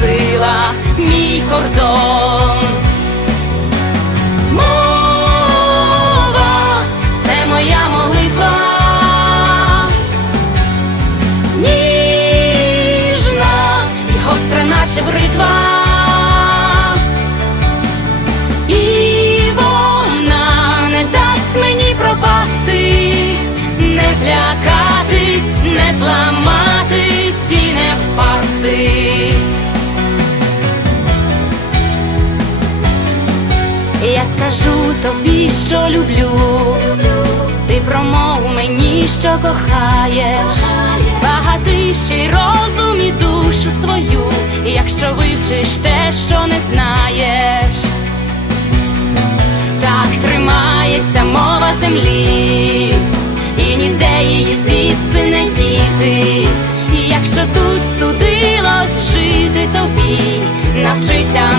сила, мій кордон. Мова це моя молитва, ніжна й гостра, наче бритва. І вона не дасть мені пропасти, не злякатись, не зламати. скажу тобі, що люблю, ти промов мені, що кохаєш, збагати розум і душу свою, якщо вивчиш те, що не знаєш, так тримається мова землі, і ніде її звідси не діти. Якщо тут судилось жити тобі, навчися.